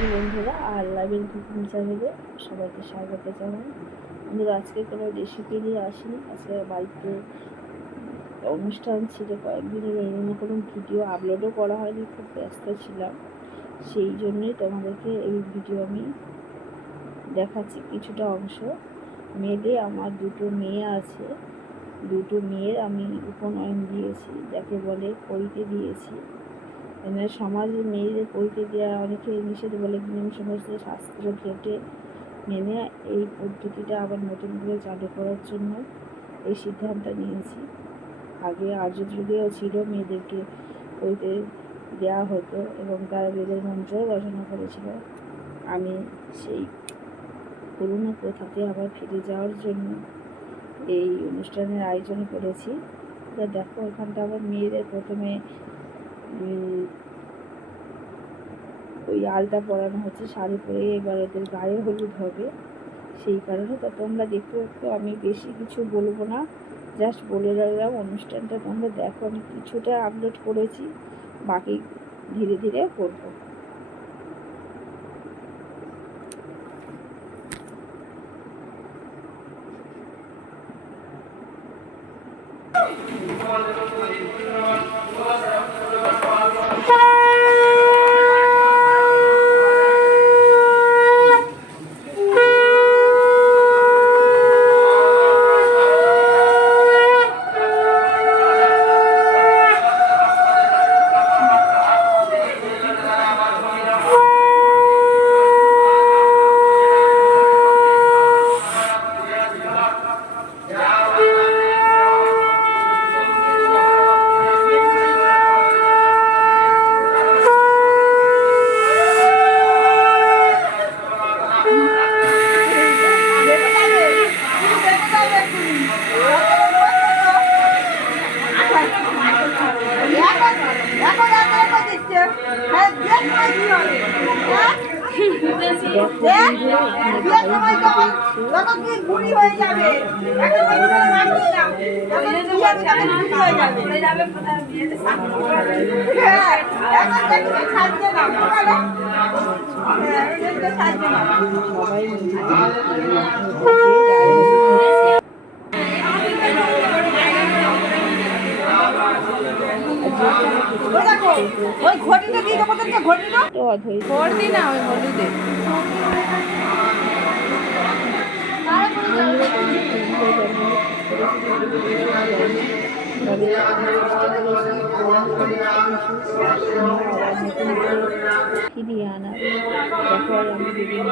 নমস্কার বন্ধুরা, আর লাইভেল কুকিং চ্যানেলে সবাইকে স্বাগত জানাই। বন্ধুরা, আজকে কোনো রেসিপি নিয়ে আসিনি। আজকে বাড়িতে অনুষ্ঠান ছিল, কয়েকদিনের এই জন্য কোনো ভিডিও আপলোডও করা হয়নি, খুব ব্যস্ত ছিলাম। সেই জন্যই তোমাদেরকে এই ভিডিও আমি দেখাচ্ছি কিছুটা অংশ। মেয়েদের আমার দুটো মেয়ে আছে, দুটো মেয়ের আমি উপনয়ন দিয়েছি, যাকে বলে পৈতে দিয়েছি। মানে সমাজে মেয়েদের পৈতে দেওয়া অনেকে নিষেধ বলে, কিন্তু সমস্ত শাস্ত্র ঘেটে মেনে এই পদ্ধতিটা আবার নতুন করে চালু করার জন্য এই সিদ্ধান্ত নিয়েছি। আগে আর্য যুগেও ছিল, মেয়েদেরকে পৈতে দেওয়া হতো এবং তারা বেদের মন্ত্রও রচনা করেছিল। আমি সেই পুরনো প্রথাতে আবার ফিরে যাওয়ার জন্য এই অনুষ্ঠানের আয়োজন করেছি। দেখো, এখানটা আবার মেয়েদের প্রথমে ওই আলতা পরানো হচ্ছে, শাড়ি পরে, এবার ওদের গায়ে হলুদ হবে। সেই কারণে তো তোমরা দেখতে দেখতে আমি বেশি কিছু বলবো না, জাস্ট বলে রাখলাম অনুষ্ঠানটা তোমরা দেখো। আমি কিছুটা আপলোড করেছি, বাকি ধীরে ধীরে করবো। ওই ঘটিটা দিয়ে দেবো, ঘটিটা ঘটি না, ওই হলুদে ফিরিয়ে আনা। দেখো, আমি বিভিন্ন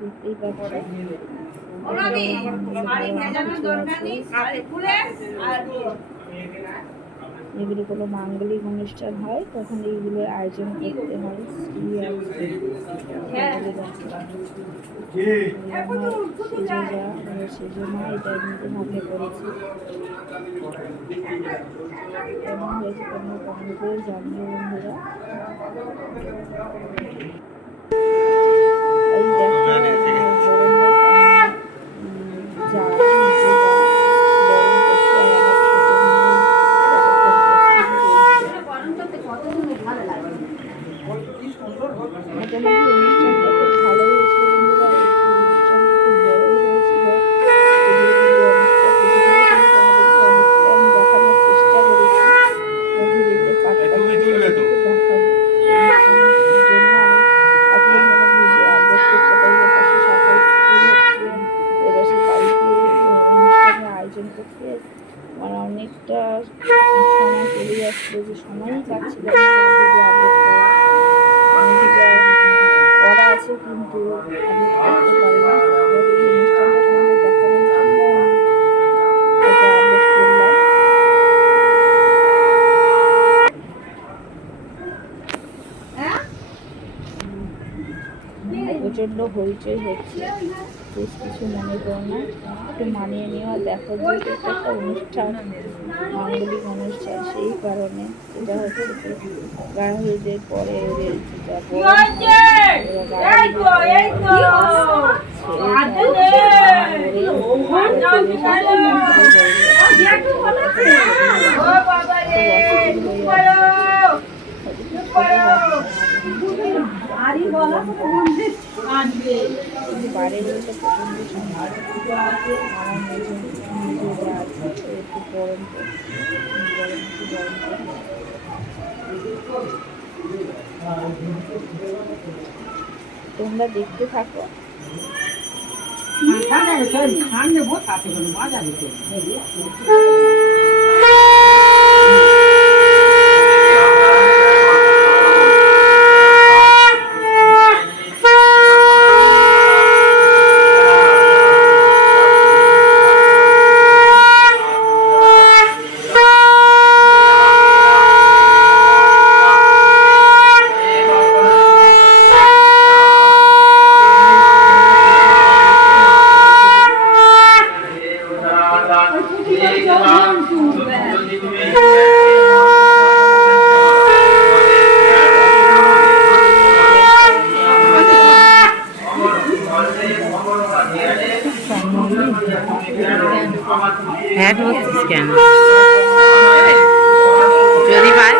দেখতেই পাচ্ছি। এগুলো কোনো মাঙ্গলিক অনুষ্ঠান হয় তখন এইগুলোর আয়োজন করতে হয়। সেজন্য এটা নিতে মনে করেছি। কেমন হয়েছে তোমরা কমেন্ট করে জানিও বন্ধুরা। এই আমার অনেকটা সময় চলে যাচ্ছিল, যে সময়ই পাচ্ছিল না ভিডিও আপলোড করা আছে, কিন্তু আপলোড করতে পারি না। এই অনুষ্ঠানটা তোমাদের দেখানোর জন্য এটা আপলোড করলাম। প্রচণ্ড হইচই হচ্ছে, বেশ কিছু মনে করো না, একটু মানিয়ে নেওয়া। দেখো, যেহেতু একটা অনুষ্ঠান, মাঙ্গলিক অনুষ্ঠান, সেই কারণে এটা হচ্ছে গায়ে হলুদের পরে ওদের বাইরের রোদটা প্রচণ্ড সুন্দর। আমার মেঝেটা আছে, একটু গরম করছে, একটু গরম করছে। তোমরা দেখতে থাকো। হ্যাট হচ্ছিস কেন? যদি পায়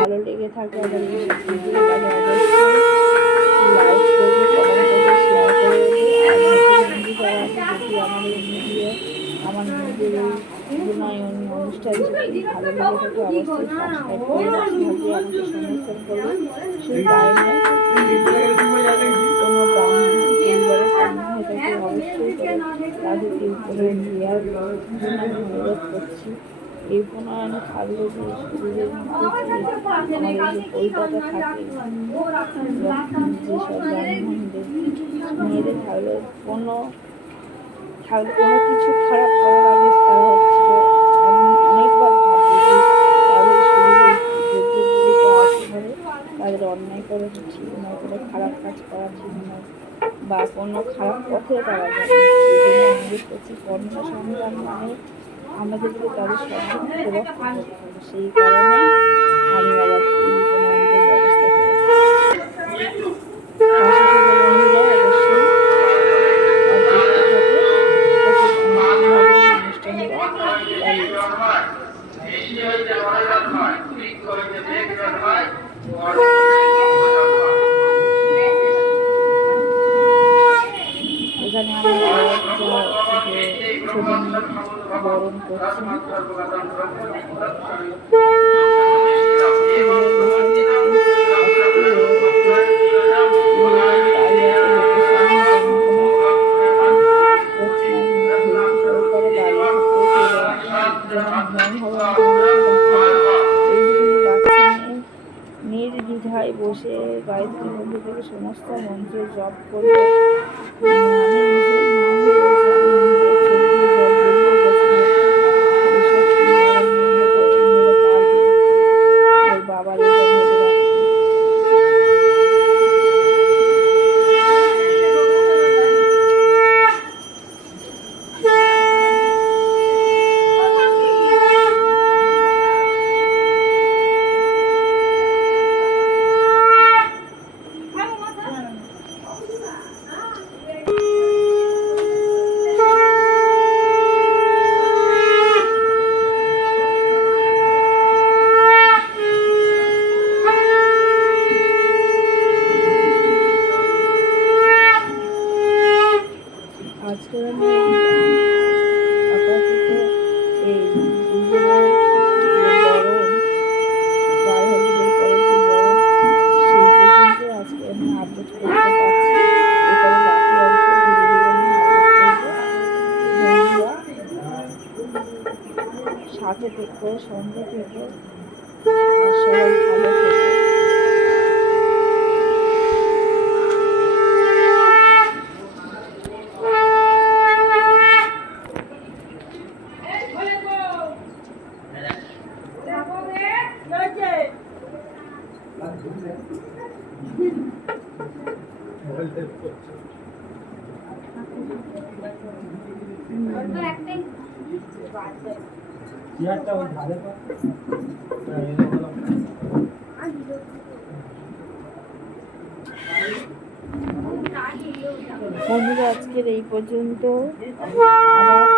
ভালো লেগে থাকে আমাদের লাইক করবে, কমেন্ট করবে, শেয়ার করবে। আর নতুন বন্ধু যারা আছে, যদি আমাদের ভিডিও, আমার নিজের এই গুণায়ন অনুষ্ঠান যদি ভালো লেগে থাকে অবশ্যই সাবস্ক্রাইব করে আমাকে সমর্থন করবে। শুধু তাই নয়, কোনো পরিবারের সামনে হয়ে থাকে অবশ্যই করে তাদেরকে উপরে দেওয়ার জন্য আমি অনুরোধ করছি। এই প্রণয়ন থাকলে যে শরীরের মধ্যে আমাদের যে পরিবারটা থাকে, যেসব মেয়েদের থাকলে কোনো কিছু খারাপ করার আগে তারা হচ্ছে অনেকবার ভাববে যে তাদের শরীরে যোগ্যগুলিতে আছে বলে তাদের অন্যায় করে ঠিক নয়, কোনো খারাপ কাজ করা ঠিক নয়, বা কোনো খারাপ পথে তারা যায়। সেই জন্য অনুরোধ করছি, কন্যা সন্তান মানে আমাদেরকে তাদের সঠিক সুরক্ষা করতে হবে। সেই কারণেই আমি আবার প্রণয়নের ব্যবস্থা করেছি। বন্ধুরা অবশ্যই এখানে আমি ছোট বরণ করছি। দাঁড়িয়ে আছে সবাই বসে গায়ত্রী মন্ত্র থেকে সমস্ত মন্ত্র জপ করবে। আমি নিজে মা হয়ে গেছি, আমি নিজে চোখ দিয়ে জল বেরিয়ে গেছে। এসব আমার মেয়েরা পারবে, ওর বাবার এটা ভেবে রাখবে। আজকের আমি আপাতত এই পুজোর যে বরণ, গায়ে হলুদের পরে যে বরণ, সেই পর্যন্ত আজকে আমি আপডেট করতে পারছি। এরপরে বাকি অংশ ধীরে ধীরে আমি আপডেট করবো। বন্ধুরা সাথে থেকো, সঙ্গে থেকো, আর সবাই ভালো থেকো। বন্ধুরা আজকের এই পর্যন্ত। আবার